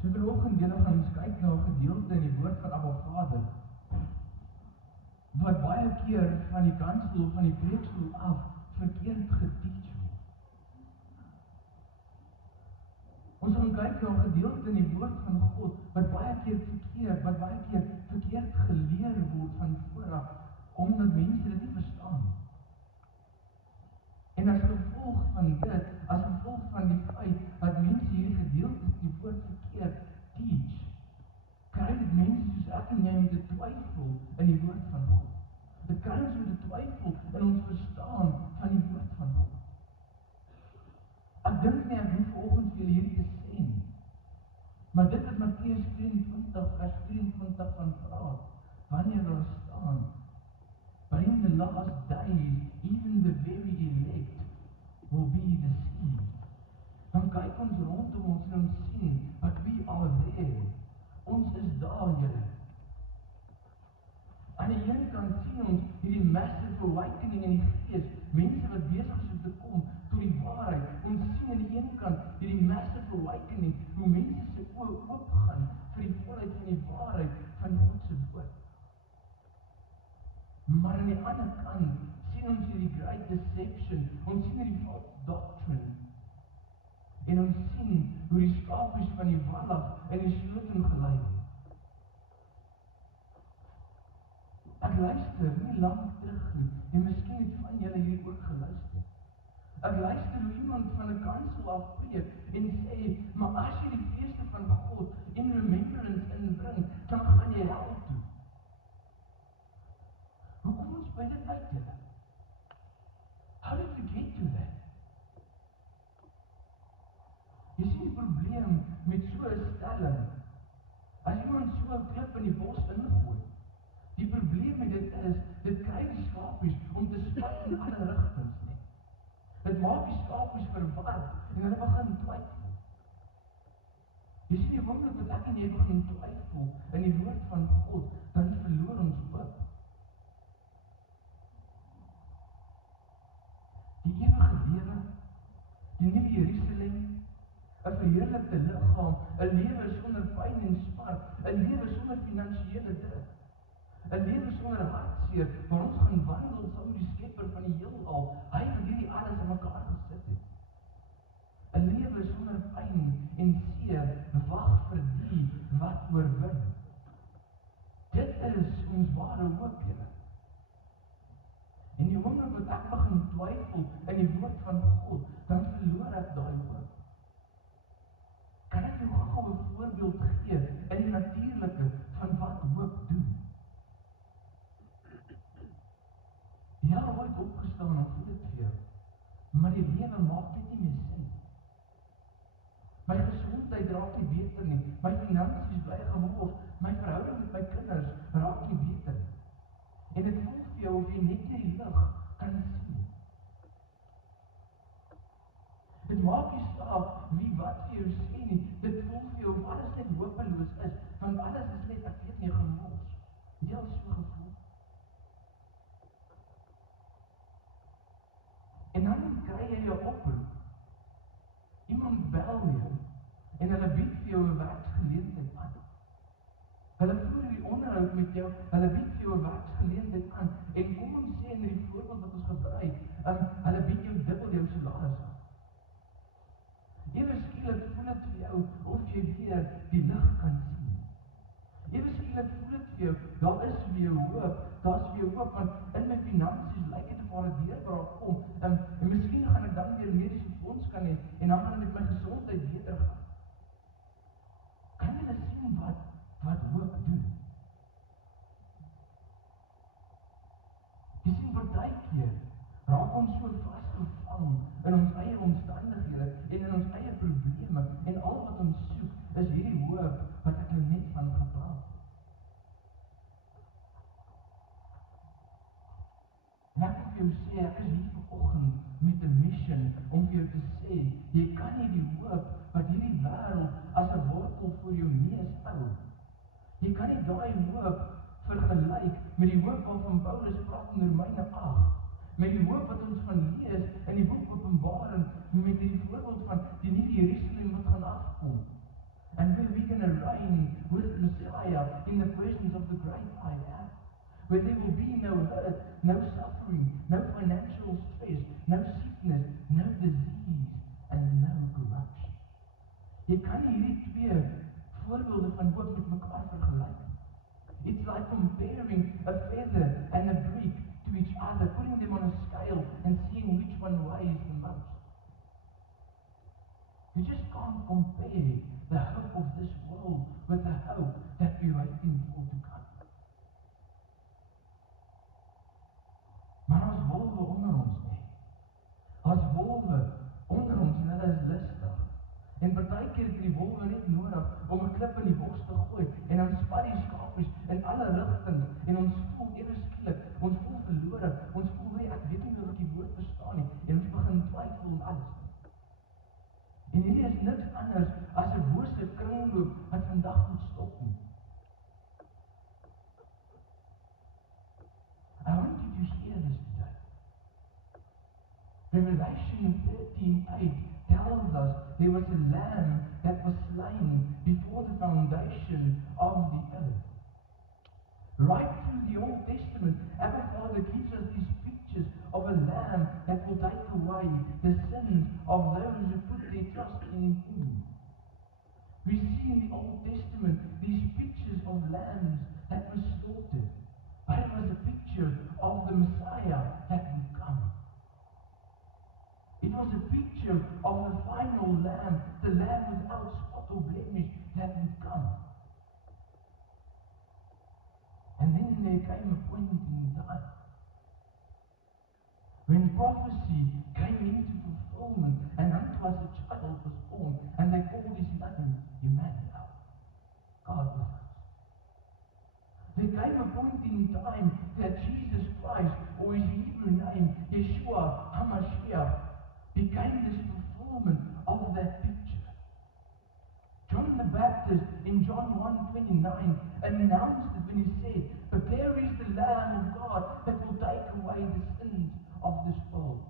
So vanoggend gaan ons kyk na 'n gedeelte in die woord van Abba Vader, wat baie keer van die kansel van die preekstoel af verkeerd geteach word. Ons gaan kyk na 'n gedeelte in die woord van God wat baie keer verkeerd geleer word van vooraf, omdat mense dit nie verstaan. En as gevolg van dit, as gevolg van die feit dat mense hierdie gedeelte in die woord verkeerd teach, kry dit mense soos ek en jy met 'n twyfel in die woord van God. Dit kry ons met 'n twyfel in ons verstaan van die woord van God. Ek dink nie ek hoef vanoggend vir julle hierdie te sê nie. Maar dit wat Matteus 24 vers 23 van praat, wanneer daar staan, but in the last days, even the very elect will be deceived. Dan kyk ons rondom ons en ons sien, but we are there. Ons is daar, julle. Aan die een kant sien ons hierdie massive awakening in die gees, mense wat besig is om te kom tot die waarheid. Ons sien aan die een kant hierdie massive awakening, hoe mense se oë oopgaan vir die volheid van die waarheid van God se woord. Maar aan die ander kant sien ons hierdie great deception, ons sien hierdie false doctrine, en ons sien hoe die skapies van die wallag in die sloting gelei word. Ek luister nie lank terug nie, en miskien het van julle hier ook geluister. Ek luister hoe iemand van 'n kansel af preek en sê, maar as jy die feeste van God in remembrance inbring, dan gaan jy hel toe. Hoe kom ons by dit uit, julle? How did we get to that? Jy sien die probleem met so 'n stelling, as iemand so 'n klip in die bos ingooi, die probleem met dit is, dit kry die skapies om te spat in alle rigtings nie. Dit maak die skapies verward en hulle begin twyfel. Jy sien die oomblik wat ek en jy begin twyfel in die woord van God, dan verloor ons hoop. Die ewige lewe, die nuwe Jerusalem, 'n verheerlikte liggaam, 'n lewe sonder pyn en smart, 'n lewe sonder finansiële druk, 'n lewe sonder hartseer, waar ons gaan wandel saam met die Skepper van die heelal, hy wat hierdie alles in mekaar gesit het. 'n lewe sonder pyn en seer, wag vir die wat oorwin. Dit is ons ware hoop, julle. En die oomblik wat ek begin twyfel in die woord van God, dan verloor ek daai hoop. Kan ek jou gou 'n voorbeeld gee in die natuurlike van wat hoop doen? Jy het ooit opgestaan en voel dit vir jou, maar die lewe maak net nie meer sin. My gesondheid raak nie beter nie, my finansies bly gemors, my verhouding met my kinders raak nie beter nie. En dit voel vir jou of jy net nie die lig kan sien. Dit maak nie saak wie wat vir jou sê nie, dit voel vir jou of alles net hopeloos is, want alles is net, ek weet nie, gemors. Het jy al so gevoel? En dan kry jy 'n oproep. Iemand bel jou, en hulle bied vir jou 'n werksgeleentheid aan. Hulle voer die onderhoud met jou, hulle bied vir jou 'n werksgeleentheid aan, en kom ons sê in die voorbeeld wat ons gebruik, hulle bied jou dubbel jou salaris aan. Ewe skielik voel dit vir jou of jy weer die lig kan sien. Ewe skielik voel dit vir jou, daar is weer hoop, daar is weer hoop, want in my finansies lyk dit of daar 'n deurbraak kom, en miskien gaan ek dan weer mediese fonds kan hê, en dan gaan dit met my gesondheid beter gaan. Kan jy sien wat hoop doen? Jy sien, partykeer raak ons so vasgevang in ons eie omstandighede en in ons eie probleme, en al wat ons soek is hierdie hoop wat ek nou net van gepraat het. En ek wil vir jou sê, ek is hier vanoggend met 'n mission om vir jou te sê, jy kan nie die hoop wat hierdie wêreld as 'n wortel voor jou neus hou. Jy kan nie daai hoop vergelyk met die hoop waarvan Paulus praat in Romeine 8, met die hoop wat ons van lees in die boek Openbaring, met die voorbeeld van die nuwe Jerusalem wat gaan afkom. and where we're going to reign with Messiah in the presence of the great I Am, where there will be no hurt, no suffering, no financial stress, no sickness, no disease, and no corruption. Jy kan nie hierdie twee voorbeelde van hoop met mekaar vergelyk. It's like comparing a feather and a brick to each other, putting them on a scale and seeing which one weighs the most. You just can't compare the hope of this world with the hope that we're waiting for to come. Maar ons wolwe onder ons nie. Ons wolwe onder ons en hulle is lustig. En partykeer het die wolwe net nodig om 'n klip in die bos te gooi en dan spat die skapies in alle rigtings en ons voel ewe skielik, ons voel verlore, ons voel nee, ek weet nie of ek die woord verstaan nie en ons begin twyfel en alles. En hierdie is niks anders as 'n bose kringloop wat vandag moet stop nie. I want you to hear this today. Revelation 13:8 tells us there was a lamb that was slain before the foundation of the earth. Right through the Old Testament, our Father gives us these pictures of a lamb that will take away the sins of those who put their trust in Him. We see in the Old Testament these pictures of lambs that were slaughtered, but it was a picture of the Messiah that would come. It was a picture of the final lamb, the lamb without spot or blemish that would come. And then there came a point in time when prophecy came into fulfillment and unto us a child was born and they called his name Emmanuel, God with us. There came a point in time that Jesus Christ, or his Hebrew name, Yeshua HaMashiach, became this fulfillment of that picture. John the Baptist in John 1:29 announced it when he said, "But there is the Lamb of God that will take away the sins of this world."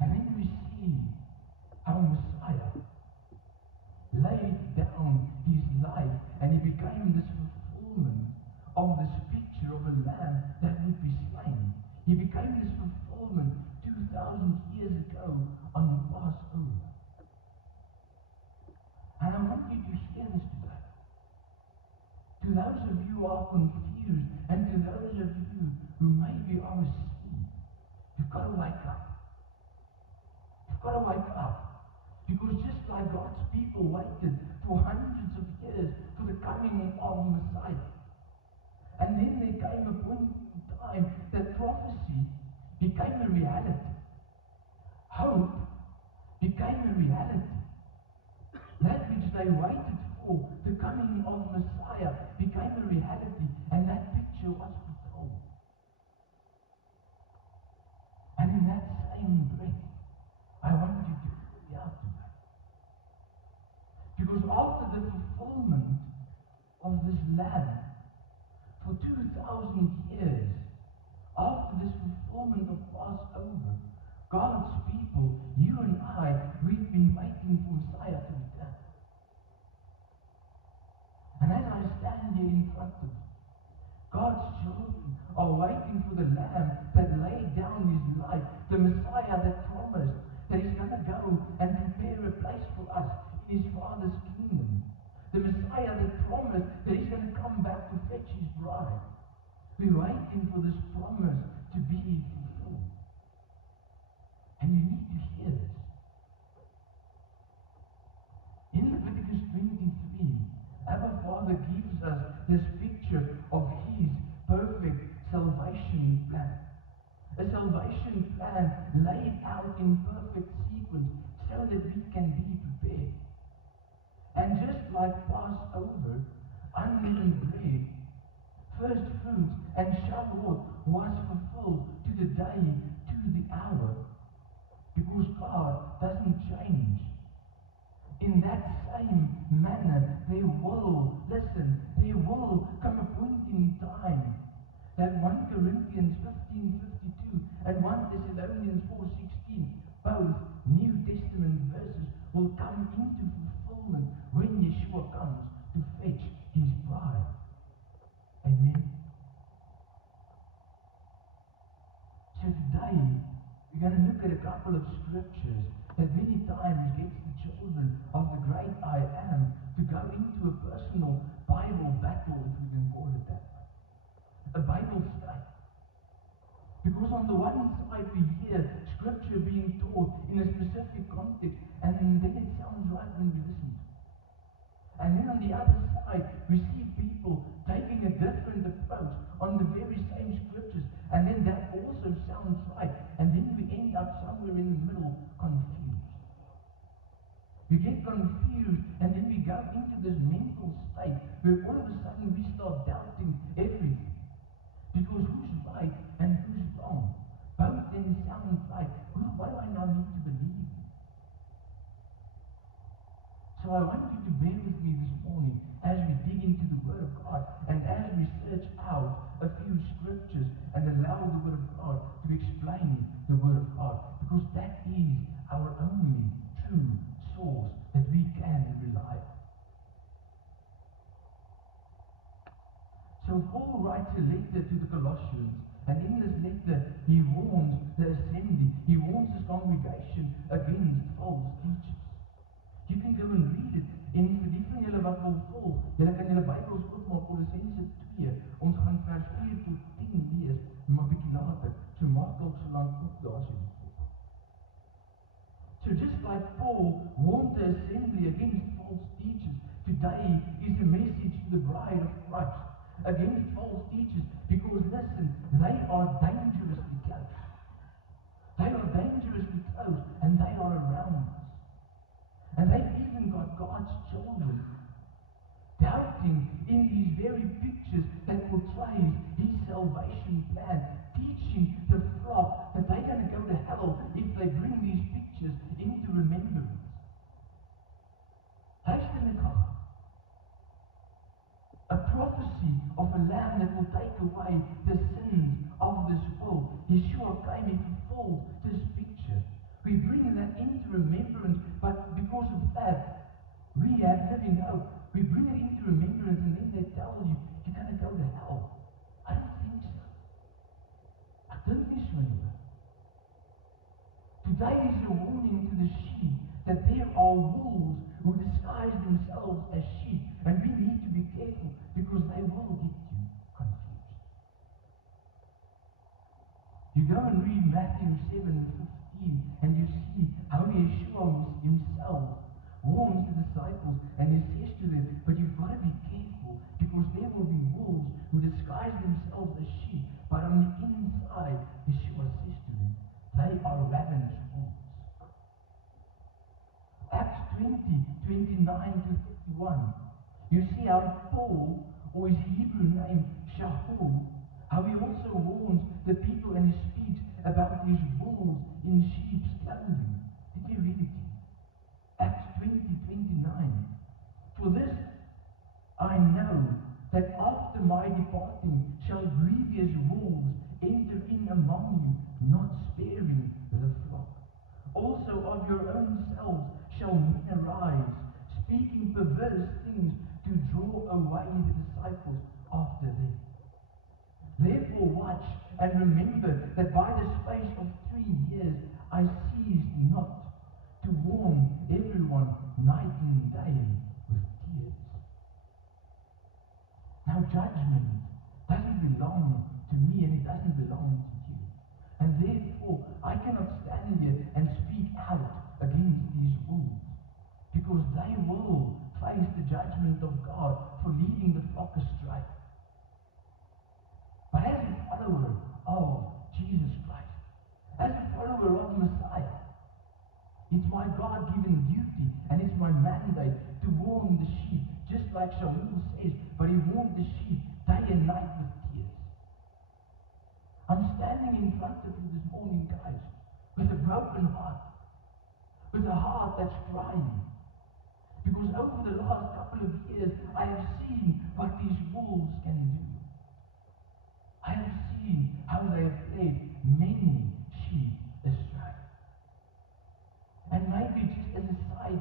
And then we see our Messiah laid down his life and he became this fulfillment of this picture of a lamb that would be slain. He became this fulfillment 2,000 years ago on Passover. And I want you to hear this today. To those of you who are confused and to those of you who maybe are asleep, you've got to wake up. You've got to wake up. Because just like God's people waited for hundreds of years for the coming of Messiah, and then there came a point in time that prophecy became a reality. Hope became a reality. That which they waited for, the coming of Messiah, became a reality, and that picture was fulfilled. And in that same breath, I want you to hear me out today. Because after the fulfillment of this Lamb, for 2,000 years, after this fulfillment of Passover, God's people, you and I, we've been waiting for Messiah to return. And as I stand here in front of you, God's children are waiting for the Lamb that laid down his life, the Messiah that promised that he's going to go and prepare a place for us in his Father's kingdom. The Messiah that promised that he's going to come back to fetch his bride. We're waiting for this promise to be fulfilled. And you need to hear this. In Leviticus 23, our Father gives us this picture of his perfect salvation plan. A salvation plan laid out in perfect sequence so that we can be prepared. And just like Passover, unleavened bread, first fruits, and Shavuot was fulfilled to the day, to the hour, because God doesn't change. In that same manner, there will come a point in time that 1 Corinthians 15:52 and 1 Thessalonians 4:16, both New Testament verses, will come into fulfillment when Yeshua comes to fetch his bride. Amen. So today, we're going to look at a couple of scriptures that many times gets the children of the great I am to go into a personal Bible battle, if we can call it that way. A Bible study. Because on the one side we hear scripture being taught in a specific context, and then it sounds right when we listen to it. And then on the other side, we see people taking a different approach on the very same scriptures, and then that also sounds right, and then we end up somewhere in the middle, confused. We get confused, and then we go into this mental state where all of a sudden we start doubting everything. Because who's right and who's wrong? Both then sound right. What do I now need to believe in? So I want you to bear with me this morning as we dig into the Word of God and as we search out a few scriptures and allow the Word of God to explain the Word of God, because that is our only true source that we can rely on. So Paul writes a letter to the Colossians, and in this letter he warns the assembly, he warns his congregation against false teachers. You can go and read it en vir die van julle wat wil volg. Julle kan julle Bybels oopmaak, Kolossense 2. Ons gaan vers 4 tot 10 lees, maar 'n bietjie later. So maak dalk so lank oop daar as jy wil. So just like Paul warned the assembly against false teachers, today is a message to the bride of Christ against false teachers, because listen, they are dangerously close. They are dangerously close, and they are around us. And they've even got God's children doubting in these very pictures that portrays his salvation plan, teaching the flock that they're going to go to hell if they bring these pictures into remembrance. Luister net gou. A prophecy of a lamb that will take away the sins of this world. Yeshua came and fulfilled this picture. We bring that into remembrance, but because of that, we have living hope. We bring it into remembrance, and then they tell you, you're going to go to hell. I don't think so. I don't think so. Today is a warning to the sheep that there are wolves who disguise themselves as sheep, and we need to be careful because they will get you confused. You go and read Matthew 7:15, and you see how Yeshua himself warns the disciples, and he says to them, but you've got to be careful, because there will be wolves who disguise themselves as sheep, but on the inside, Yeshua says to them, they are ravenous wolves. Acts 20:29-31. You see how Paul, or his Hebrew name, Shaul, how he also warns the people and he speaks about these wolves in sheep's clothing. Did you read it? Acts 20:29. For this I know that after my departing shall grievous wolves enter in among you, not sparing the flock. Also of your own selves shall men arise, speaking perverse things to draw away the disciples after them. Therefore watch and remember that by the space of 3 years I ceased not to warn everyone night and day with tears. Now judgment doesn't belong to me, and it doesn't belong to you. And therefore I cannot stand here and speak out against these wolves, because they will face the judgment of God for leading the flock astray. But as a follower of Jesus Christ, as a follower of Messiah, it's my God-given duty and it's my mandate to warn the sheep, just like Shaul says, but he warned the sheep day and night with tears. I'm standing in front of you this morning, guys, with a broken heart, with a heart that's crying. Because over the last couple of years, I have seen what these wolves can do. I have seen how they have led many sheep astray. And maybe just as a side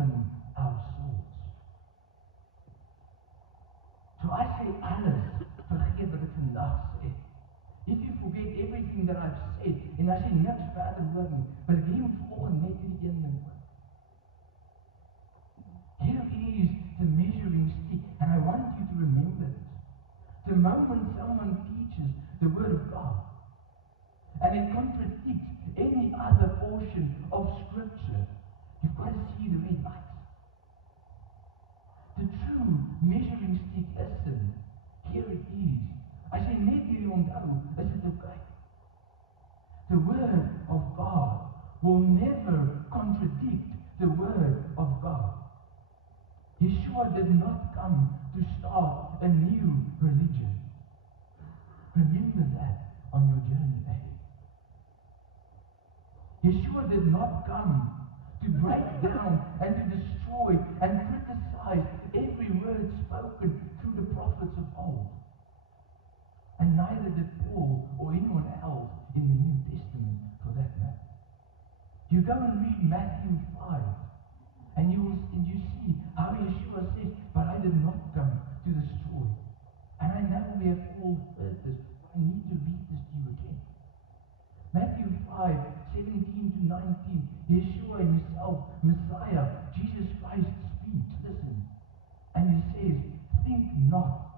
sharpen our swords. So I say alles, vergeet wat ek vandag sê. If you forget everything that I've said, en as jy niks verder hoor nie, wil ek jy moet vanoggend net hierdie een ding hoor. Here is the measuring stick, and I want you to remember this. The moment someone teaches the Word of God, and it contradicts any other portion of Scripture, you've got to see the red light. The true measuring stick, listen, here it is. As jy net hierdie onthou, is dit okay. The Word of God will never contradict the Word of God. Yeshua did not come to start a new religion. Remember that on your journey ahead. Yeshua did not come to break down and to destroy and criticize every word spoken through the prophets of old. And neither did Paul or anyone else in the New Testament for that matter. You go and read Matthew 5, and you see how Yeshua says, but I did not come to destroy. And I know we have all heard this, but I need to read this to you again. Matthew 5, 17 to 19, Yeshua himself, Messiah, Jesus Christ speaks, listen. And he says, think not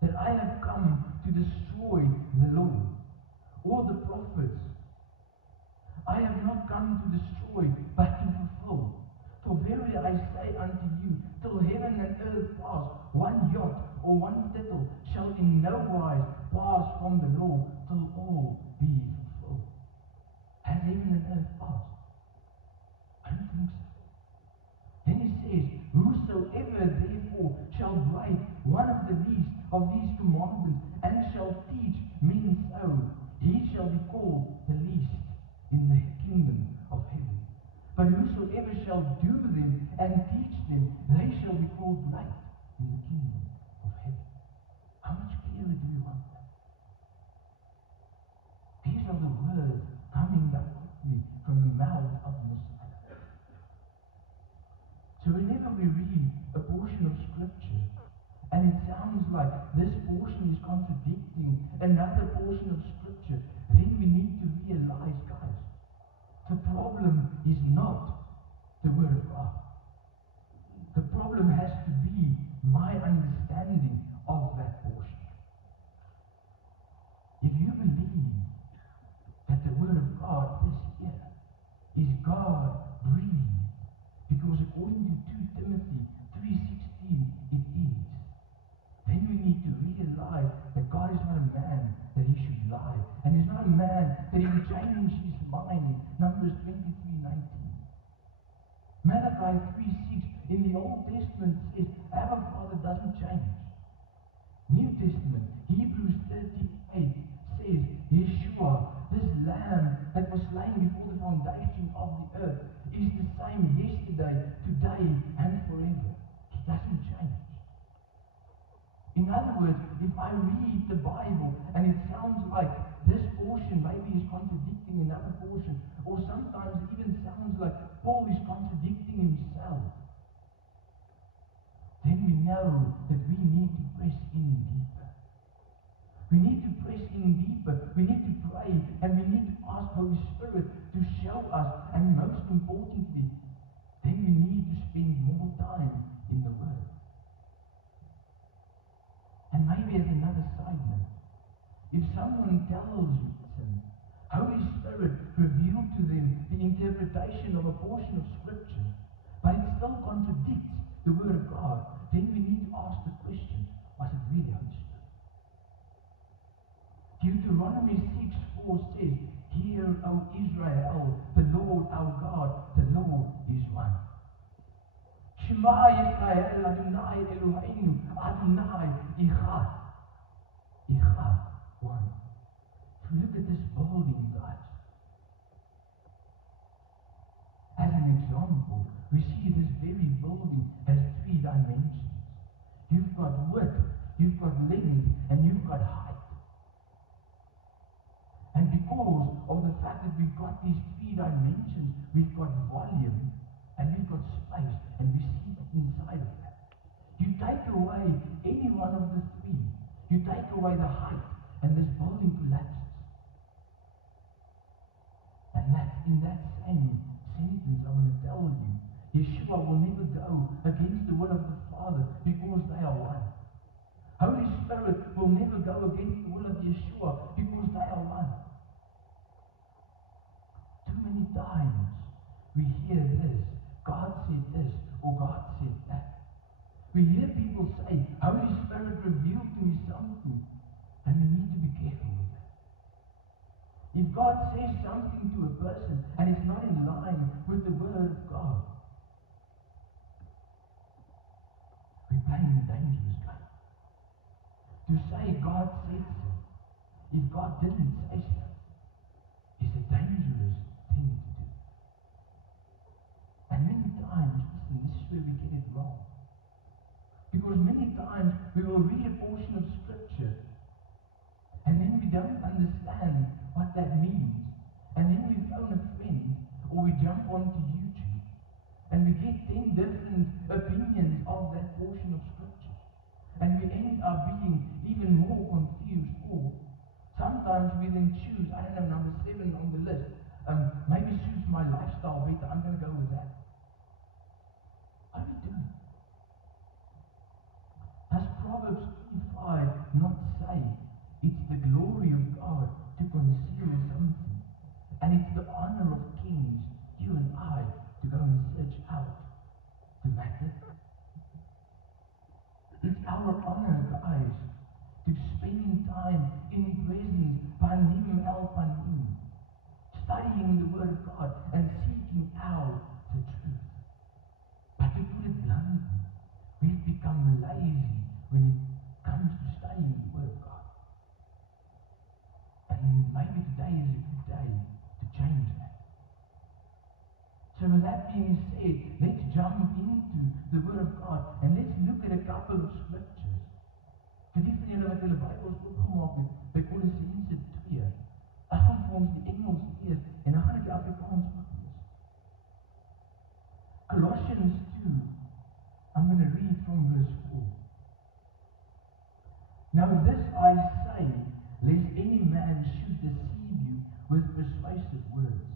that I have come to destroy the law or the prophets. I have not come to destroy, but to fulfill. For verily I say unto you, till heaven and earth pass, one jot or one tittle shall in no wise pass from the law till all be fulfilled. Has heaven and earth passed? I don't think so. Then he says, whosoever therefore shall break one of the least of these commandments and shall teach men so, he shall be called the least in the kingdom of heaven. But whosoever shall do them and teach them, they shall be called great in the kingdom of heaven. How much clearer do you want that? These are the words coming directly from the mouth of the Messiah. So whenever we read a portion of Scripture, and it sounds like this portion is contradicting another portion of Scripture, then we need to realize, guys, the problem is not the Word of God. The problem has to be my understanding of that portion. If you believe that the Word of God this year is God breathed, because according to 2 Timothy 3:16 it is, then we need to realize that God is not a man that he should lie, and he's not a man that he would change his mind. Numbers 23:19. Malachi 3:6 in the Old Testament says, Abba Father doesn't change. New Testament, Hebrews 38 says, Yeshua, this lamb that was slain before the foundation of the earth, is the same yesterday, today, and forever. He doesn't change. In other words, if I read the Bible and it sounds like this portion maybe is contradicting another portion, or sometimes it even sounds like Paul is contradicting himself, then we know that we need to press in deeper. We need to press in deeper. We need to pray, and we need to ask Holy Spirit to show us, and most importantly, then we need to spend more time in the Word. And maybe as another side note, if someone tells you, listen, Holy Spirit revealed to them the interpretation of a portion of Scripture, but it still contradicts the Word of God, then we need to ask the question, was it really understood? Deuteronomy 6:4 says, Hear, O Israel, the Lord our God, the Lord is one. Shema Yisrael, Adonai Eloheinu, Adonai Echad. Echad, one. If we look at this building, guys, as an example, we see this very building has 3 dimensions. You've got width, you've got length, and you've got height. And because of the fact that we've got these 3 dimensions, we've got volume, And we've got space, and we see it inside of that. You take away any one of the three. You take away the height, and this building collapses. And that in that same sentence, I want to tell you, Yeshua will never go against the will of the Father because they are one. Holy Spirit will never go against the will of Yeshua because they are one. Too many times we hear this, God said this, or God said that. We hear people say, Holy Spirit revealed to me something, and we need to be careful with that. If God says something to a person and it's not in line with the Word of God, we're playing a dangerous game. To say God said so, if God didn't say so, is a dangerous thing to do. And many times, listen, this is where we get it wrong. Because many times we will read a portion of Scripture and then we don't understand what that means. And then we phone a friend or we jump onto YouTube and we get 10 different opinions of that portion of Scripture. And we end up being even more confused. Or sometimes we then choose, I don't know, number 7 on the list. Maybe suits my lifestyle better. I'm going to go with that. What are we doing? Does Proverbs 25 not say it's the glory of God to conceal something? And it's the honor of kings, you and I, to go and search out the matter? It's our honor, guys, to spend time in presence, panim el panim, studying the Word of God and seeking out the truth. But to put it bluntly, we've become lazy when it comes to studying the Word of God. And maybe today is a good day to change that. So with that being said, let's jump into the Word of God and let's look at a couple of scriptures. Vir die van julle wat julle Bybels oopgemaak het, by Kolossense 2. Ek gaan vir ons die Engels lees en dan gaan ek die Afrikaans ook lees. Colossians 2, I'm going to read from verse 4. Now this I say, lest any man should deceive you with persuasive words.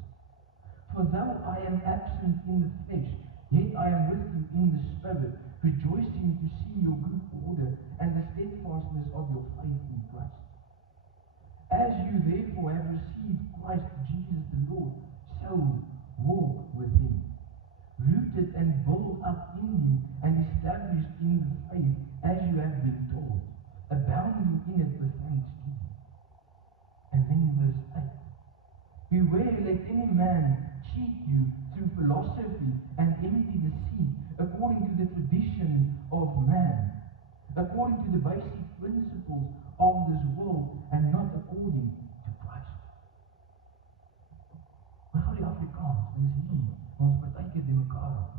For though I am absent in the flesh, yet I am with you in the Spirit, rejoicing to see your good order and the steadfastness of your faith in Christ. As you therefore have received Christ Jesus the Lord, so walk with him, rooted and built up in him and established in the faith as you have been taught, abounding in it with thanksgiving. And then verse 8. Beware lest any man cheat you through philosophy and empty deceit, according to the tradition of man, according to the basic principles of this world, and not according to Christ. Maar gou die Afrikaans, en dis hier, ons partykeer die mekaar op.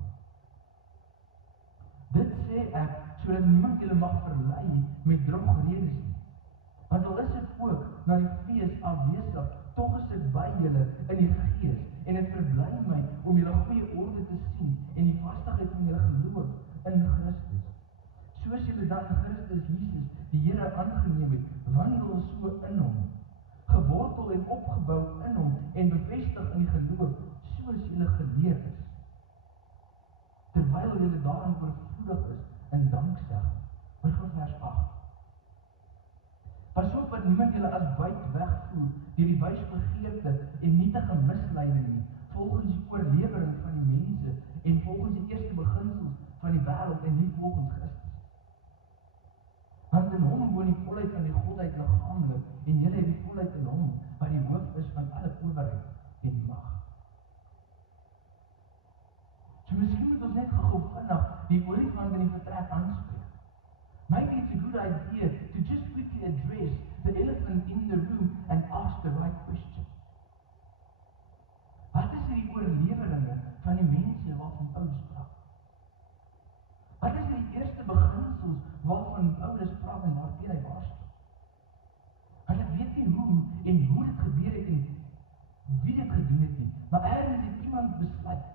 Dit sê ek, sodat niemand julle mag verlei met drogredes nie. Want al is ek ook na die vlees afwesig, tog is ek by julle in die gees, en het verbly my om julle goeie orde te sien, en die vastigheid van julle geloof in Christus. Soos julle dan Christus Jesus, die Here aangeneem het, wandel so in hom, gewortel en opgebou in hom, en bevestig in die geloof, soos julle geleer is. Terwyl julle daarin oorvloedig is, in danksegging. Hoor gou vers 8. Pas op dat niemand julle as buit wegvoer deur die wysbegeerte en nietige misleiding nie, volgens die oorlewering van die mense en volgens die eerste beginsels van die wêreld en nie volgens Christus. Want in hom woon die volheid van die godheid liggaamlik en julle het die volheid in hom wat die hoof is van alle owerheid en mag. So miskien moet ons net gou vinnig die olifant in die vertrek aanspreek. Maybe it's a good idea to just quickly address the elephant in the room and ask the right question. Wat is die oorleweringe van die mense waarvan Paulus praat? Wat is die eerste beginsels waarvan Paulus praat en waarteen hy waarsku? Want ek weet nie hoe dit gebeur het en wie dit gedoen het nie, maar ergens het iemand besluit.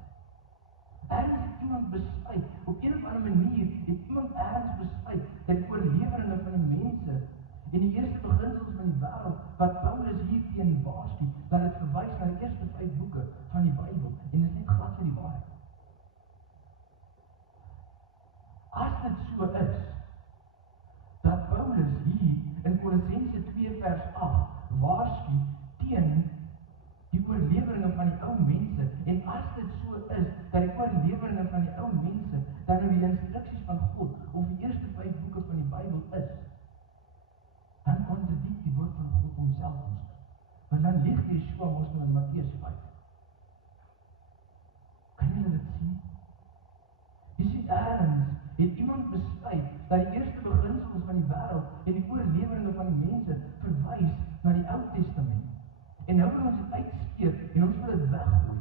het iemand ergens besluit dat die oorleweringe van die mense en die eerste beginsels van die wêreld wat Paulus hier teen waarsku, dat dit verwys na die eerste 5 boeke van die Bybel en dit is net glad vir die waarheid. As dit so is, dat Paulus hier in Kolossense 2 vers 8 waarsku teen die oorleweringe van die ou mense, en as dit so is, dat die oorleweringe van die ou mense dan nou die instruksies van God, of die eerste 5 boeke van die Bybel is, dan kontradiek die woord van God homself ons. Want dan lieg Yeshua ons nou in Matteus 5. Kan julle dit sien? Jy sien, ergens het iemand besluit dat die eerste beginsels van die wêreld en die oorleweringe van die mense verwys na die Ou Testament. En nou wil ons dit uitskeer en ons wil dit weggooi.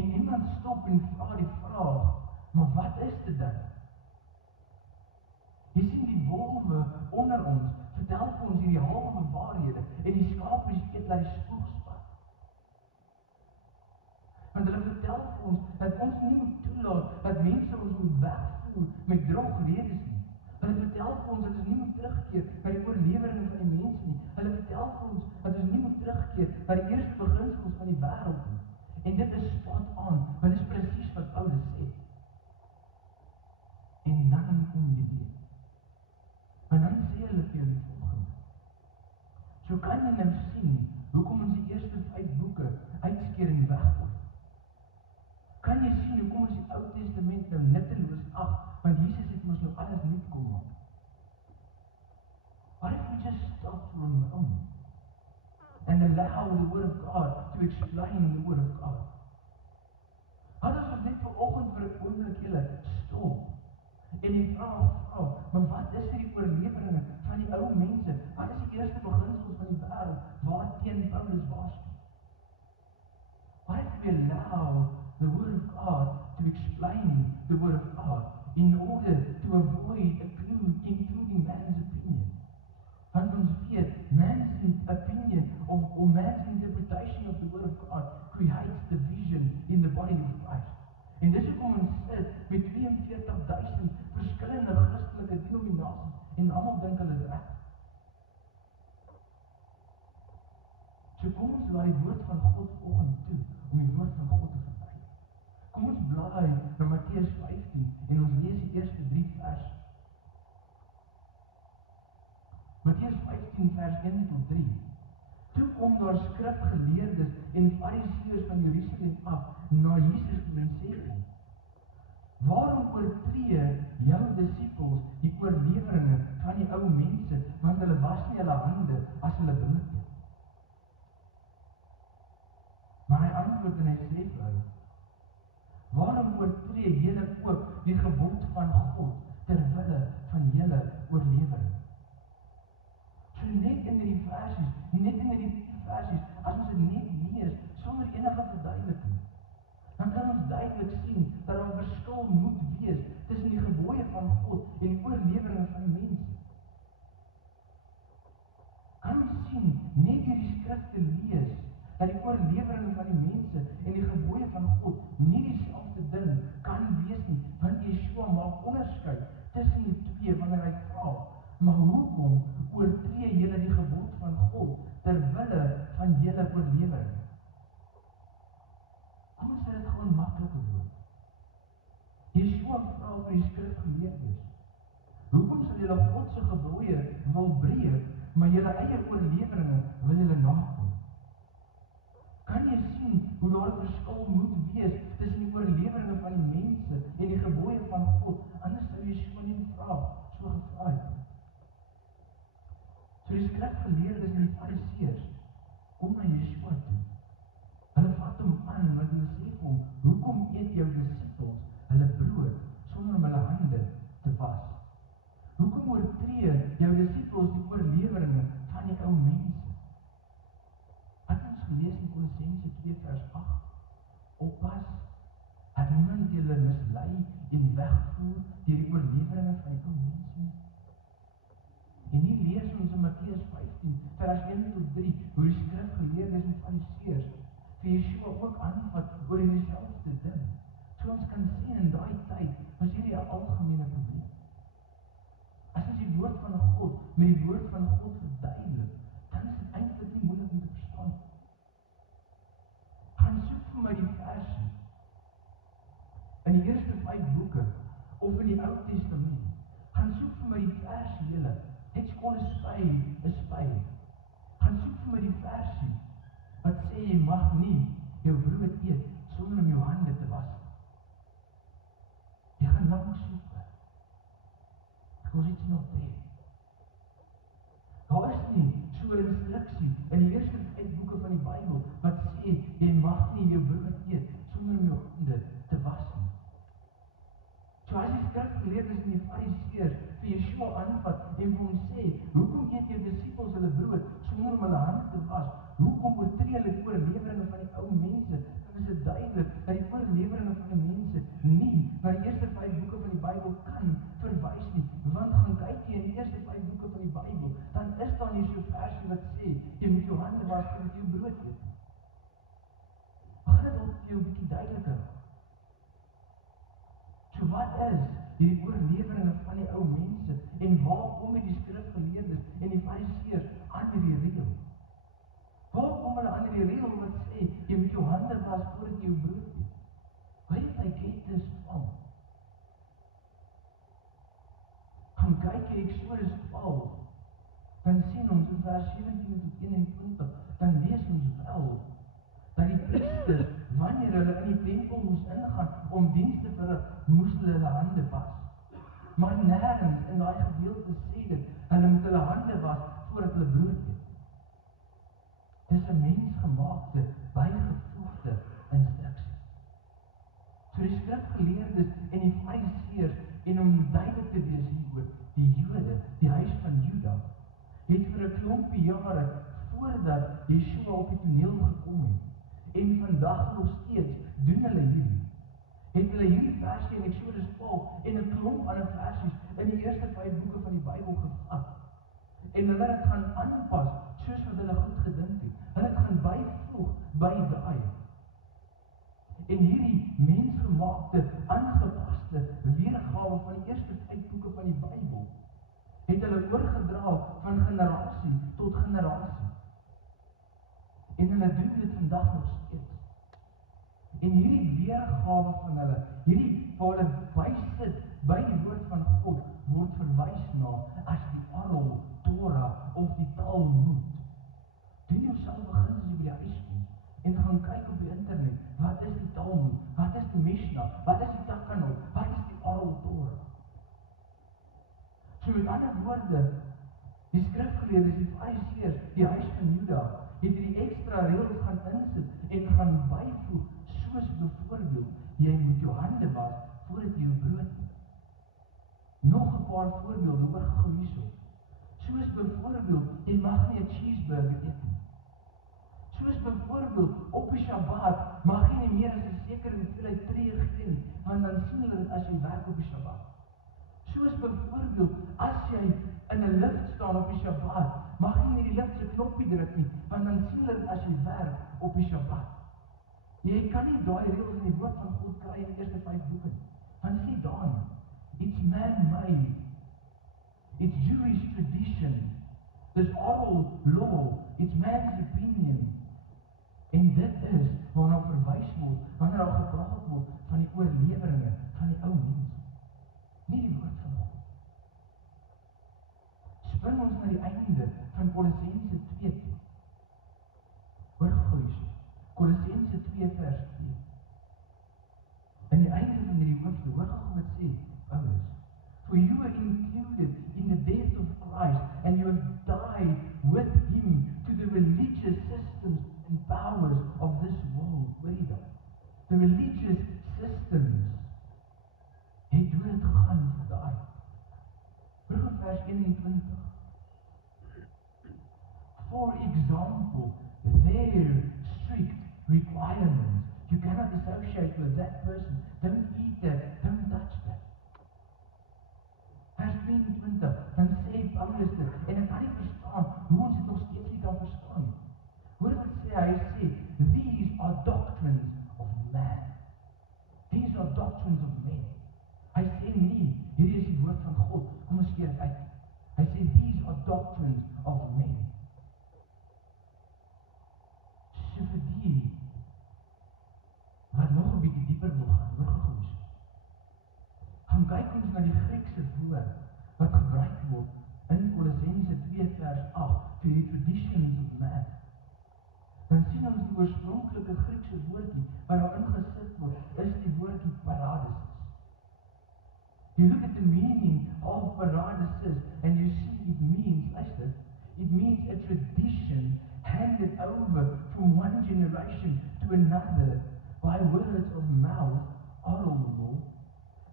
En iemand stop en vra die vraag, maar wat is dit dan? Jy sien, die wolwe onder ons vertel vir ons hierdie halwe waarhede en die skape eet laat die spoeg spat. Want hulle vertel vir ons dat ons nie moet toelaat dat mense ons moet wegvoer met drogredes nie. Hulle vertel vir ons dat ons nie moet terugkeer na die oorleweringe van die mense nie. Hulle vertel vir ons dat ons nie moet terugkeer na die eerste beginsels van die wêreld nie. En dit is spot aan, want dit is presies wat Paulus sê. En dan kom die leer. En dan sê hulle vir jou die volgende. So kan jy nou sien, hoekom ons die eerste 5 boeke uitskeer en weggooi. Kan jy sien, hoekom ons die Ou Testament nou nutteloos ag, want Jesus het ons nou alles nuut kom maak. What if we just stop for a moment and allow the Word of God to explain the Word of God? Wat as ons net vanoggend vir 'n oomblik julle stop en die vraag vra, maar wat is die oorleweringe van die ou mense? Wat is die eerste beginsels van die wêreld waarteen Paulus waarsku? What if we allow the Word of God to explain the Word of God in order to avoid including man's opinion? Want ons weet, man's opinion or man's interpretation of the Word of God creates division in the body of Christ. En dis hoekom ons sit met 42,000 verskillende Christelike denominasies en almal dink hulle is reg. So kom ons laat die woord van God vanoggend toe om die woord van God te verduidelik. Kom ons blaai na Matteus 15 en ons lees die eerste 3 verse. Matteus 15 vers 1 tot 3. Toe kom daar skrifgeleerdes en fariseërs van Jerusalem af na Jesus toe en sê hom: Waarom oortree jou disippels die oorleweringe van die ou mense, want hulle was nie hulle hande as hulle brood eet? Maar hy antwoord en hy sê vir hulle: Waarom oortree julle ook die gebod van God ter wille van julle oorlewering? So net in hierdie versies, as ons dit net lees sonder enige verduideliking, dan kan ons duidelik sien dat daar 'n verskil moet wees tussen die gebooie van God en die oorleweringe van die mense. Kan ons sien net deur die skrifte lees dat die oorleweringe van die mense en die gebooie van God nie dieselfde ding kan wees nie, want Yeshua maak onderskeid tussen die twee wanneer hy vra: Maar hoekom oortree julle die gebod van God ter wille van julle oorlewering? Kom ons sê dit gewoon maklike woord. Yeshua vra vir die skrifgeleerdes: Hoekom sal julle God se gebooie wil breek, maar julle eie oorleweringe wil julle nakom? Kan jy sien hoe daar 'n verskil moet wees tussen die oorleweringe van die mense en die gebooie van God? Anders sou Yeshua nie die vraag so gevra het nie. So die skrifgeleerdes en die fariseërs kom na Yeshua toe. Hulle vat hom aan want hulle sê vir hom: Hoekom eet jou disippels hulle brood sonder om hulle hande te was? Hoekom oortree jou disippels die oorleweringe van die ou mense? Het ons gelees in Kolossense 2 vers 8. Oppas dat niemand julle mislei en wegvoer deur die oorleweringe van die ou mense nie. En hier lees ons in Matteus 15 vers 1 tot 3 hoe die skrifgeleerdes en fariseërs vir Yeshua ook aanvat oor dieselfde ding. So ons kan sien in daai tyd was hierdie 'n algemene probleem. As ons die woord van God met die woord van God verduidelik, dan is dit eintlik nie moeilik om te verstaan. Gaan soek vir my die versie in die eerste 5 boeke of in die Ou Testament. Gaan soek vir my die versie julle. It's called a spade. Gaan soek vir my die versie wat sê jy mag nie jou brood eet sonder om jou hande te was. Jy gaan lank soek. Because it's not there. Daar is nie so 'n instruksie in die eerste 5 boeke van die Bybel wat sê jy mag nie jou brood eet sonder om jou hande te was nie. So as die skrifgeleerdes en die fariseërs vir Yeshua aanvat en vir hom sê, hoekom eet jou disippels hulle brood sonder om hulle hande te was? Hoekom oortree hulle die oorleweringe van die ou mense? Dan is dit duidelik dat die oorleweringe van die mense nie na die eerste 5 boeke van die Bybel kan verwys nie. Want gaan kyk jy in die eerste 5 boeke van die Bybel, dan is daar nie so 'n versie wat sê jy moet jou hande was voordat jy jou brood eet. Mag dit ook vir jou 'n bietjie duideliker raak. So wat is hierdie oorleweringe van die ou mense en waarom het die skrifgeleerdes en die fariseërs aan hierdie reël? Waarom hulle aan hierdie reël wat sê jy moet jou hande was voordat jy jou brood eet? Where did they get this from? Gaan kyk jy Eksodus 12, dan sien ons in vers 17 tot 21, dan lees ons wel dat die priesters, wanneer hulle in die tempel moes ingaan om diens te verrig, moes hulle hande was. Maar nêrens in daai gedeelte sê dit, hulle moet hulle hande was voordat hulle brood eet. Dis 'n mensgemaakte, bygevoegde instruksie. So die skrifgeleerdes en die fariseërs, en om duidelik te wees hieroor, die Jode, die huis van Juda, het vir 'n klompie jare voordat Yeshua op die toneel gekom het, en vandag nog steeds doen hulle hierdie. Het hulle hierdie versie in Eksodus 12 en 'n klomp ander versies in die eerste 5 boeke van die Bybel gevat. En hulle het gaan aanpas soos wat hulle goed gedink het. Hulle het gaan byvoeg by daai. En hierdie mensgemaakte, aangepaste weergawe van die eerste 5 boeke van die Bybel het hulle oorgedra van generasie tot generasie. En hulle doen dit vandag nog steeds. En hierdie weergawe van hulle, hierdie waar hulle bysit by die woord van God, word verwys na as die Oral Torah of die Talmud. Doen jouself begin as jy by die huis kom en gaan kyk op die internet, wat is die Talmud, wat is die Mishnah, wat is die Takanot, wat is die Oral Torah? So met ander woorde, die skrifgeleerdes, die fariseërs, die huis van Juda, het hierdie ekstra reëls gaan insit en gaan byvoeg, soos byvoorbeeld, jy moet jou hande was voordat jy jou brood eet. Nog 'n paar voorbeelde, hoor gou hierso. Soos byvoorbeeld, jy mag nie 'n cheeseburger eet nie. Soos byvoorbeeld, op die Shabbat mag jy nie meer as 'n sekere hoeveelheid tree gee nie, want dan sien hulle dit as jy werk op die Shabbat. Soos byvoorbeeld, as jy in 'n lift staan op die Shabbat, mag jy nie die lift se knoppie druk nie, want dan sien hulle dit as jy werk op die Shabbat. Jy kan nie daai reëls in die woord van God kry in die eerste 5 boeke nie, want dit is nie daar nie. It's man-made. It's Jewish tradition. There's oral law. It's man's opinion. En dit is waarna verwys word wanneer daar gepraat word van die oorleweringe van die ou mens. Nie die woord van God. Spring ons na die einde van Kolossense 2 toe. Hoor gou hierso. Kolossense 2 vers 2. In die einde van hierdie hoofstuk, hoor gou wat sê Paulus. For you are included in the death of Christ, and you have died with him to the religious systems and powers of this world. Hoor jy dat? The religious systems het dood gegaan vir daai. Hoor vers 21. For example, their strict requirements. You cannot associate with that person. Don't eat that. Don't touch that. Vers 22, dan sê Paulus dit, en ek kan nie verstaan hoe ons dit nog steeds nie kan verstaan. Hoor wat sê hy? Sê, these are doctrines of man. These are doctrines of men. So vir die wat nog 'n bietjie dieper wil gaan, hoor gou so. Gaan kyk ons na die Griekse woord wat gebruik word in Kolossense 2 vers 8 vir die traditions of man. Dan sien ons die oorspronklike Griekse woordjie wat daar ingesit word, is die woordjie paradisis. You look at the meaning of paradisis and you see it means, luister, it means a tradition handed over from one generation to another by words of mouth, oral law,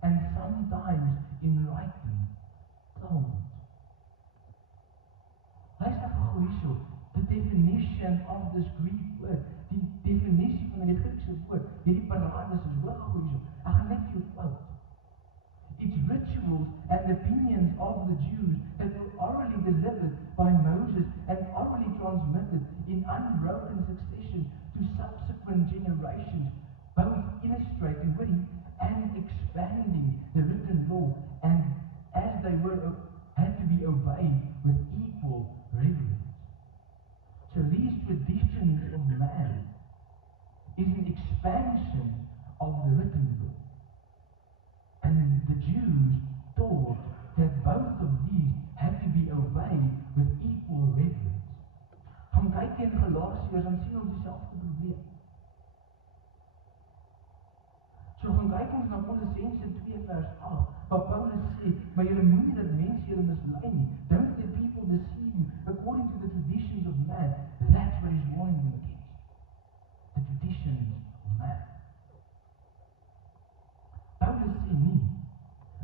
and sometimes in writing, Talmud. Luister gou hierso, the definition of this Greek word, die definisie van die Griekse woord, hierdie paradisis, hoor gou hierso, ek gaan net vir jou quote. Its rituals and opinions of the Jews that were orally delivered by Moses and orally transmitted in unbroken succession to subsequent generations, both illustrating and expanding the written law, and as they had to be obeyed with equal reverence. So these traditions of man is an expansion of the written law. And the Jews thought that both of these had to be obeyed with equal reverence. Gaan kyk in Galasiërs en sien ons dieselfde probleem. So gaan kyk ons na Kolossense 2 vers 8, waar Paulus sê, maar julle moenie dat mense julle mislei nie. Don't let people deceive you according to the traditions of man. That's what he's warning them against. The traditions of man. Paulus sê nie,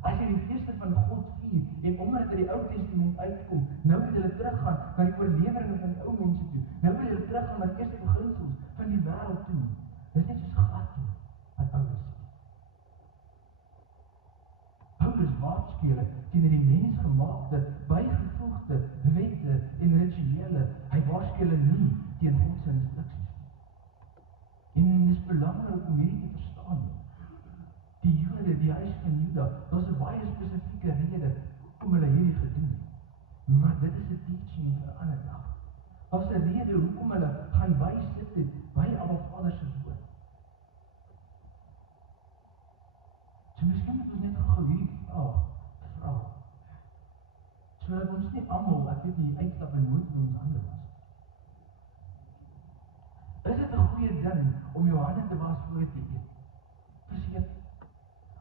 as jy die feeste van God vier, en omdat hy die Ou Testament uitkom, nou wil hulle teruggaan na die oorleweringe van die ou mense toe, nou wil hulle teruggaan na die eerste beginsels van die wêreld toe. Dis net soos glad toe, wat Paulus sê. Paulus waarsku hulle teen die mensgemaakte, bygevoegde wette en rituele. Hy waarsku hulle nie teen God se instruksies nie. En dis belangrik om hierdie te verstaan. Die Jode, die huis van Juda, daar's 'n baie spesifieke rede hoekom hulle hierdie gedoen het. Maar dit is 'n teaching vir 'n ander dag. Daar's 'n rede hoekom hulle gaan bysit het by Abba Vader se woord. So miskien moet ons net gou hierdie vraag vra. Sodat ons nie almal, ek weet nie, uitstap en moet in ons hande was. Is dit 'n goeie ding om jou hande te was voor jy eet? Verseker.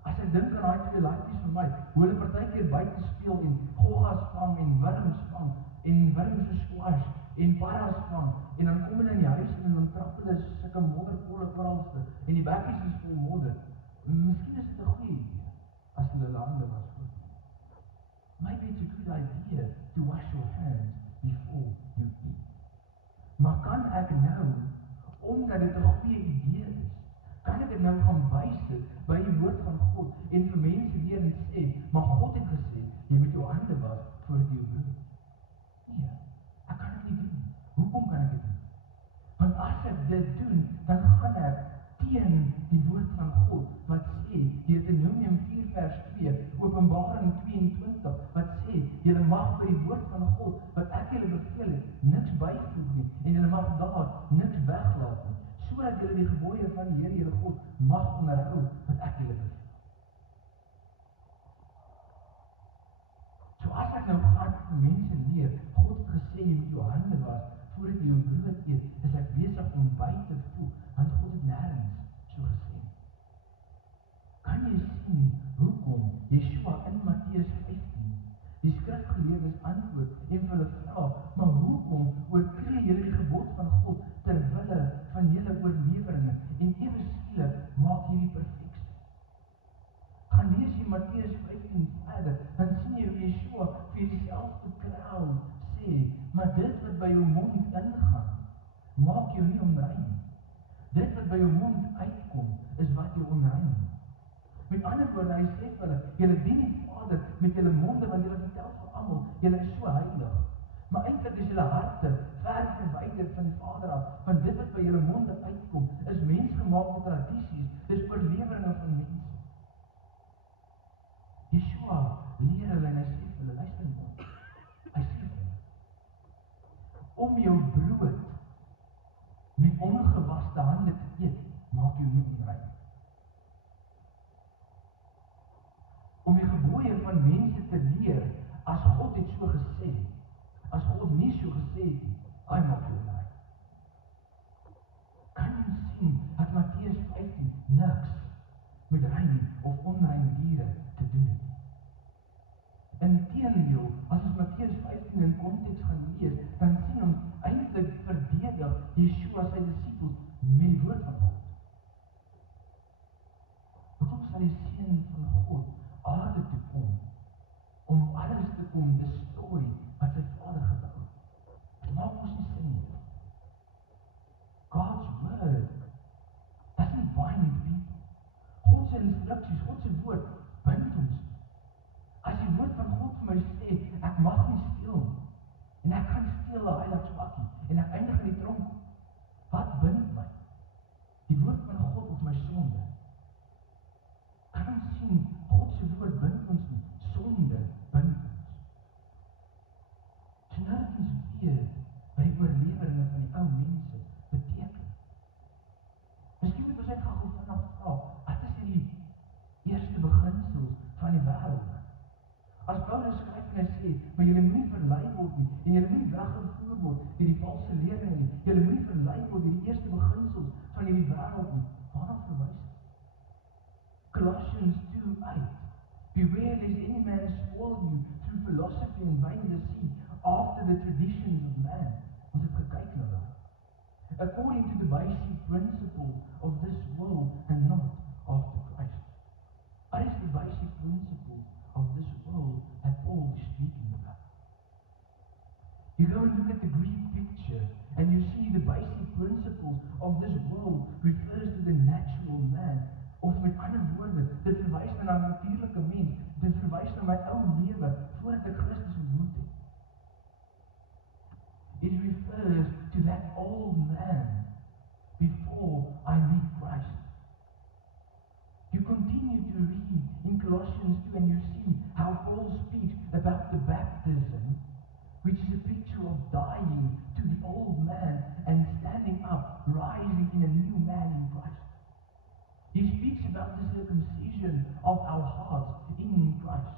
As ek dink aan daai twee laaitjies vir my, hoe hulle partykeer buite speel en goggas vang en wurms vang en wurms so squash en paras vang en dan kom hulle in die huis en dan trap hulle sulke modderkolle oralste en die bekkies is vol modder. Miskien is dit 'n goeie idee as hulle hande was voor. Maybe it's a good idea to wash your hands before you eat. Maar kan ek nou, omdat dit 'n goeie idee is, kan ek dit nou gaan bysit by die woord van God en vir mense leer en sê, maar God het gesê, jy moet jou hande was voordat jy brood. Nee, ek kan dit nie doen. Hoekom kan ek dit doen? Want as ek dit doen, dan gaan ek teen die woord van God, wat sê, Deuteronomium 4 vers 2, Openbaring 22, wat sê, julle mag by die woord van God, wat ek julle beveel het, niks byvoeg nie, en julle mag daar niks weglaat nie, sodat julle die gebooie van die Here julle God mag onderhou, wat ek julle beveel. So as ek nou gaan vir mense leer, God het gesê, jy moet jou hande was, voordat jy jou brood eet, is ek besig om by te voeg, want God het nêrens so gesê. Kan jy sien hoekom Yeshua in Matteus 15 die skrifgeleerdes antwoord en vir hulle vra, maar hoekom oortree julle die gebod van God ter wille van julle oorleweringe en ewe skielik maak hierdie perfeksie? Gaan lees jy Matteus 15 verder, dan sien jy hoe Yeshua vir dieselfde crowd sê, maar dit wat by jou mond ingaan, maak jou nie onrein nie. Dit wat by jou mond uitkom, is wat jou onrein maak. Met ander woorde, hy sê vir hulle, julle dien die Vader met julle monde, want julle vertel vir almal, julle is so heilig. Maar eintlik is julle harte ver verwyderd van die Vader af, want dit wat by julle monde uitkom, is mensgemaakte tradisies, dis oorleweringe van mense. Yeshua leer hulle en hy sê vir hulle, luister nou, hy sê vir hulle, om jou brood met ongewaste hande te eet, maak jou nie onrein. Om die gebooie van mense te leer, as God het so gesê, as God nie so gesê het nie, hy maak jou onrein. Kan jy sien dat Matteus 15 niks met rein of onrein diere te doen het? Inteendeel, as ons Matteus 15 in konteks gaan lees, dan sien ons eintlik verdedig Yeshua sy disippels met die woord van God. Hoekom sal die Seun van God aarde toe kom, om alles te kom destrooi wat sy Vader gebou het? Dit maak ons nie sin nie. God's word doesn't bind people. God se instruksies, God se woord bind ons. As die woord van God vir my sê, ek mag nie steel nie, en ek gaan steel 'n heiligspakkie, en ek eindig in die tronk, wat bind my? Die woord van God of my sonde? Kan ons sien, God se woord bind ons nie, sonde bind ons. So nou dat ons weet wat die oorleweringe van die ou mense beteken. Miskien moet ons net gou vanaand vra, wat is hierdie eerste beginsels van die wêreld? As Paulus skryf en hy sê, maar julle moenie verlei word nie, en julle moenie weggevoer word deur die valse leringe nie, julle moenie verlei word deur die eerste beginsels van hierdie wêreld nie, waarna verwys hy? Colossians 2:8, beware lest any man spoil you through philosophy and vain deceit, after the traditions of man. Ons het gekyk na daai. According to the basic principles of this world and not after Christ. What is the basic principles of this world that Paul is speaking about? You go and look at the Greek picture and you see the basic principles of this world refers to the natural man. Of met ander woorde, dit verwys na 'n natuurlike mens, dit verwys na my ou lewe voordat ek Christus ontmoet het. It refers to that old man before I meet Christ. You continue to read in Colossians 2 and you see how Paul speaks about the baptism, which is a picture of dying to the old man and standing up, rising in a new man in Christ. He speaks about the circumcision of our hearts in Christ.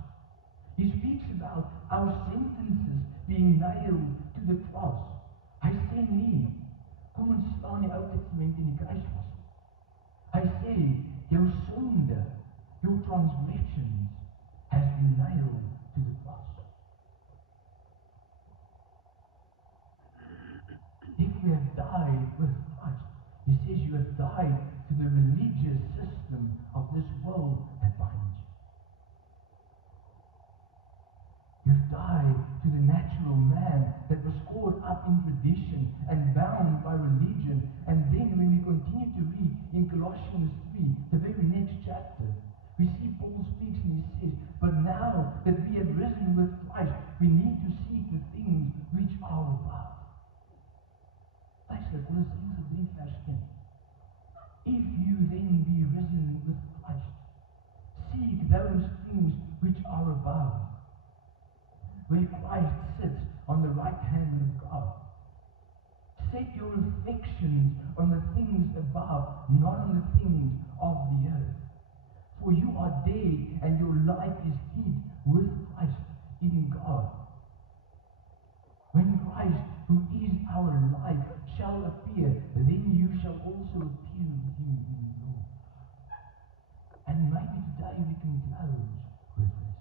He speaks about our sentences being nailed to the cross. Hy sê nie, kom ons staan die Ou Testament in die kruisvassel. Hy sê, jou sonde, your transgressions has been nailed to the cross. If we have died with Christ, he says you have died to the religious system of this world that binds you. You've died to the natural man that was caught up in tradition and bound by religion. And then when we continue to read in Colossians 3, the very next chapter, we see Paul speaks and he says, but now that we have risen with Christ, we need to seek the things which are above. Luister, Kolossense 3 vers 1. If you then be risen with Christ, seek those things which are above, where Christ sits on the right hand of God. Set your affections on the things above, not on the things of the earth. For you are dead, and your life is hid with Christ in God. When Christ, who is our life, shall appear, then you shall also appear with him in glory. And maybe today we can close with this.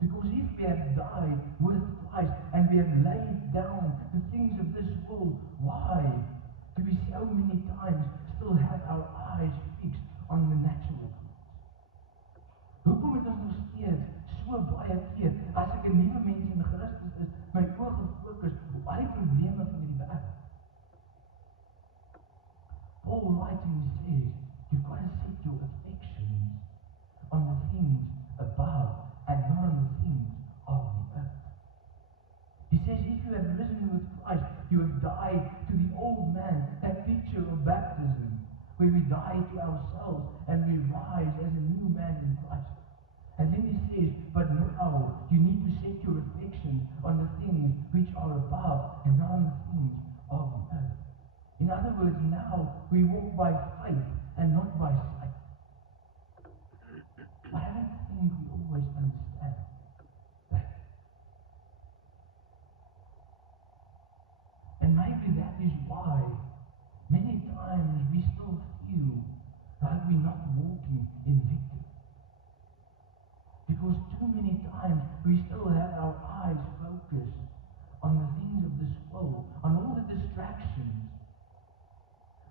Because if we have died with Christ and we have laid down the things of this world, why do we so many times still have our eyes fixed on the natural things? Hoekom het ons nog steeds so baie keer, as ek 'n nuwe mens in Christus is, my oë gefokus op al die probleme van hierdie wêreld? Paul writes and he says, you've got to set your affections on the things above and not on the things of the earth. He says, if you have risen with Christ, you have died to the old man, that picture of baptism, where we die to ourselves and we rise as a new man in Christ. And then he says, but now you need to set your affections on the things which are above and not on words, now we walk by faith and not by sight. I don't think we always understand that. And maybe that is why many times we still feel like we're not walking in victory. Because too many times we still have our eyes focused on the things of this world, on all the distractions,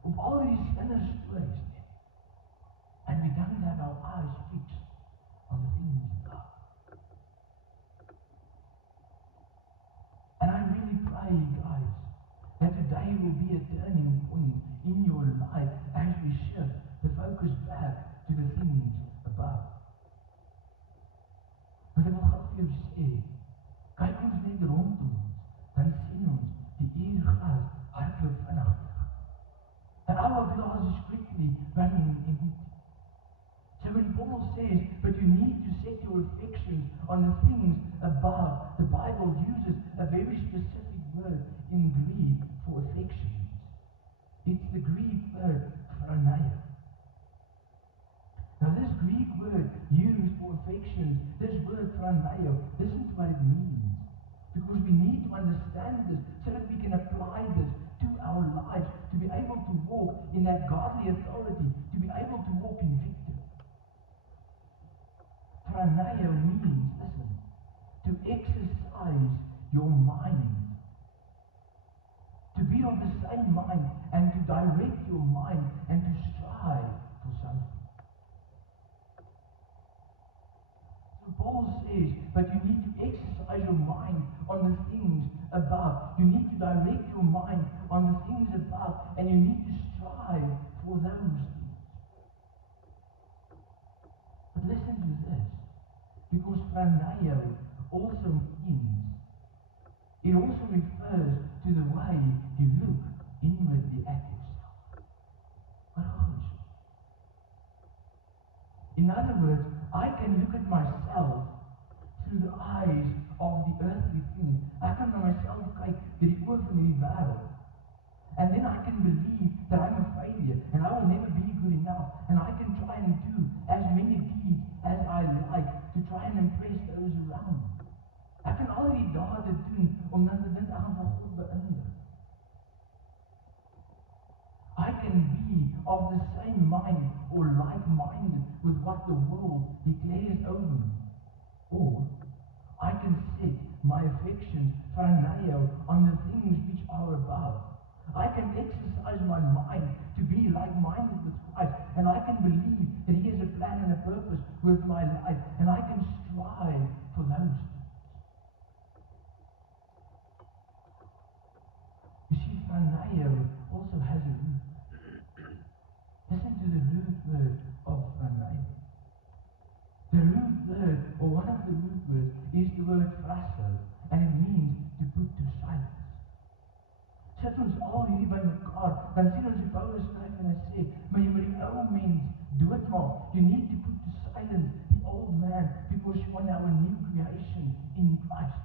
of all these sinner stories. And we don't have our eyes fixed on the things of God. And I really pray, guys, that today will be a turning point in your life as we shift the focus back to the things above. Want ek wil gou vir jou sê, kyk ons net rondom ons, dan sien ons die uurglas hardloop vinnig weg. The hourglass is quickly running empty. So when Paul says, but you need to set your affections on the things above, the Bible uses a very specific word in Greek for affections. It's the Greek word phroneia. Now this Greek word used for affections, this word phroneia, listen to what it means. Because we need to understand this so that we can apply this to our lives, to be able to walk in that godly authority, to be able to walk in victory. Phroneia means, listen, to exercise your mind. To be of the same mind and to direct your mind and to strive for something. So Paul says, but you need to exercise your mind on the things above. You need to direct your mind on the things above, and you need to strive for those things. But listen to this, because phroneia also means, it also refers to the way you look inwardly at yourself. In other words, I can look at myself through the eyes of the earthly things. I can na myself kyk deur die oë van hierdie wêreld. And then I can believe that I'm a failure and I will never be good enough. And I can try and do as many deeds as I like to try and impress those around me. Ek kan al die dade doen om dan te dink ek gaan vir God beïndruk. I can be of the same mind or like-minded with what the world declares over me. Or I can set my affections phroneia on the things which are above. I can exercise my mind to be like-minded with Christ, and I can believe that He has a plan and a purpose with my life, and I can strive for those things. You see, phroneia also has a root. Listen to the root word of phroneia. The root word, or one of the root words, is the word phraso, and it means to put to silence. Sit ons al hierdie by mekaar, dan sien ons die Paulus skryf en hy sê, maar jy moet die ou mens doodmaak. You need to put to silence the old man, because you are now a new creation in Christ.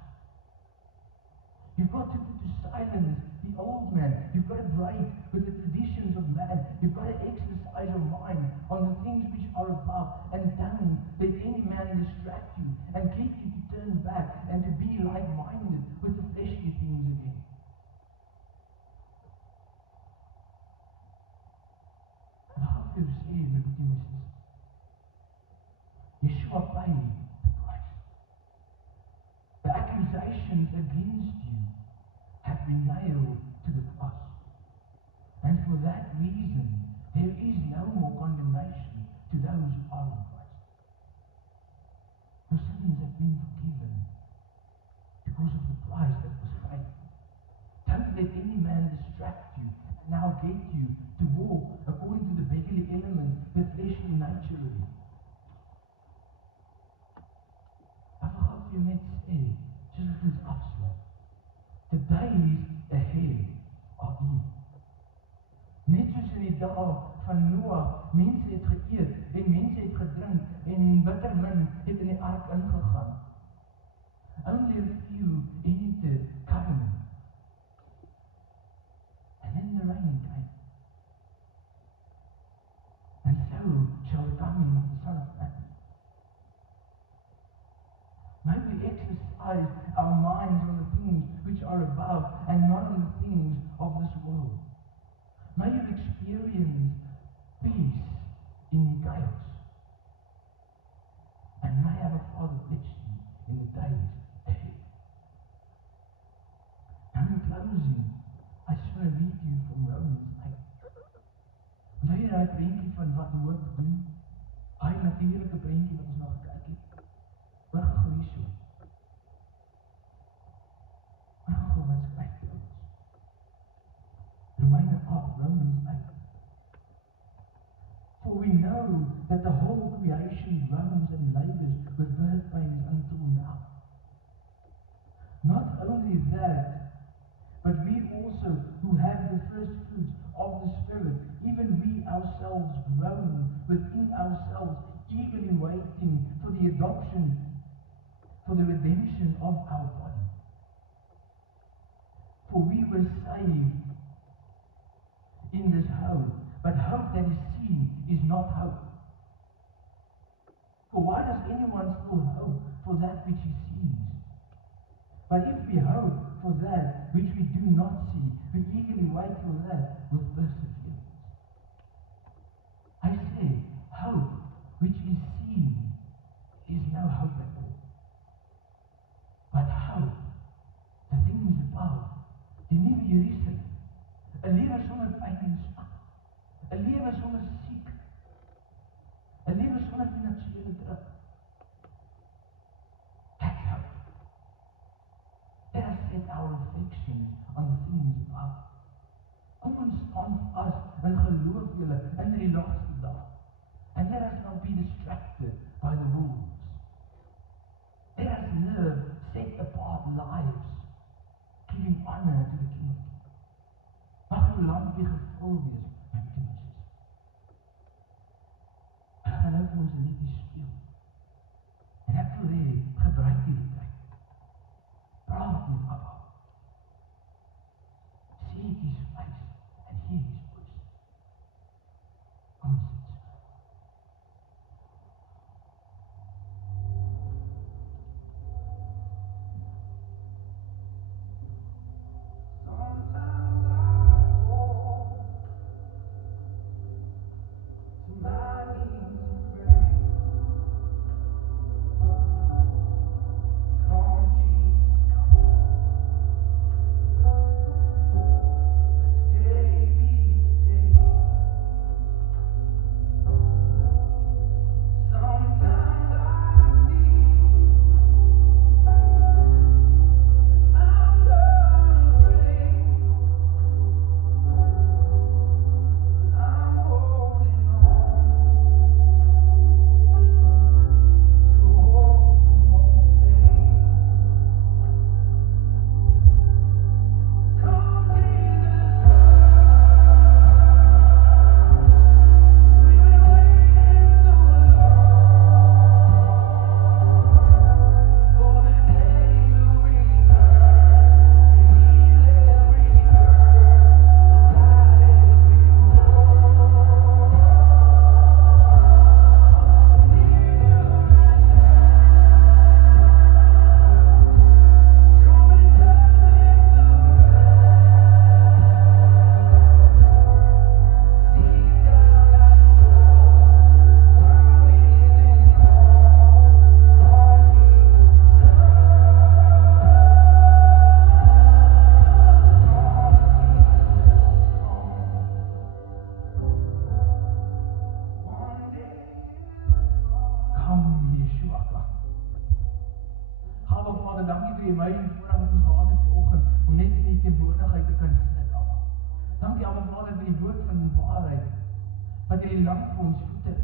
You've got to put to silence the old man. You've got to break with the traditions of man. You've got to exercise your mind on the things which are above, and don't let any man distract you and get you to turn back and to be like-minded with the fleshly things again. Yeshua paid the price. The accusations against you have been nailed to the cross. And for that reason, there is no more condemnation to those who are in Christ. Your sins have been forgiven because of the price that was paid. Don't let any man distract you and now get you to walk according to the beggarly elements, the fleshly nature of it. Ek wil gou vir jou net sê, soos wat ons afsluit, the days ahead are evil. Net soos in die dae van Noag, mense het geëet en mense het gedrink en bitter min het in die ark ingegaan. Only a few entered covenant. And then the rain came. daai prentjie van wat hoop doen. Daai natuurlike prentjie wat ons nog gekyk het. Hoor gou hierso. Hoor gou wat skryf ons. Romeine 8, Romans 8. For we know that the whole creation groans and labors with birth pains until now. Not only that, but we also who have the first fruits of the Spirit, even we ourselves groan within ourselves, eagerly waiting for the adoption, for the redemption of our body. For we were saved in this hope, but hope that is seen is not hope. For why does anyone still hope for that which he sees? But if we hope for that which we do not see, we eagerly wait for that with perseverance. I say, hope which is seen is no hope at all. But hope, the things above, die nuwe Jerusalem, 'n lewe sonder pyn en smart, 'n lewe sonder siek, 'n lewe sonder finansiële druk. That's hope. Let us set our affections on the things above. Kom ons staan vas in geloof julle in die laaste dag. And let us not be distracted by the wolves. Let us live set apart lives, giving honor to the King of Kings. Mag uw lampie gevul wees met dienst. Ek gaan nou vir ons 'n liedjie speel. En ek wil hê, gebruik hierdie tyd. Praat met Abba. See his face and hear his voice. Kom ons sit.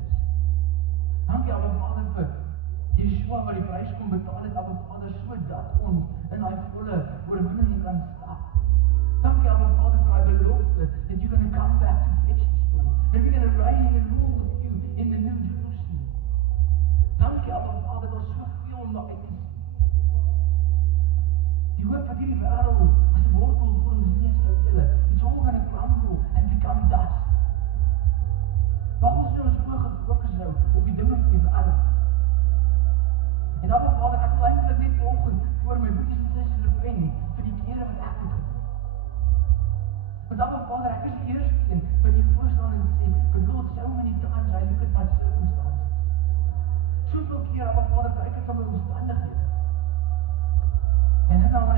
En dan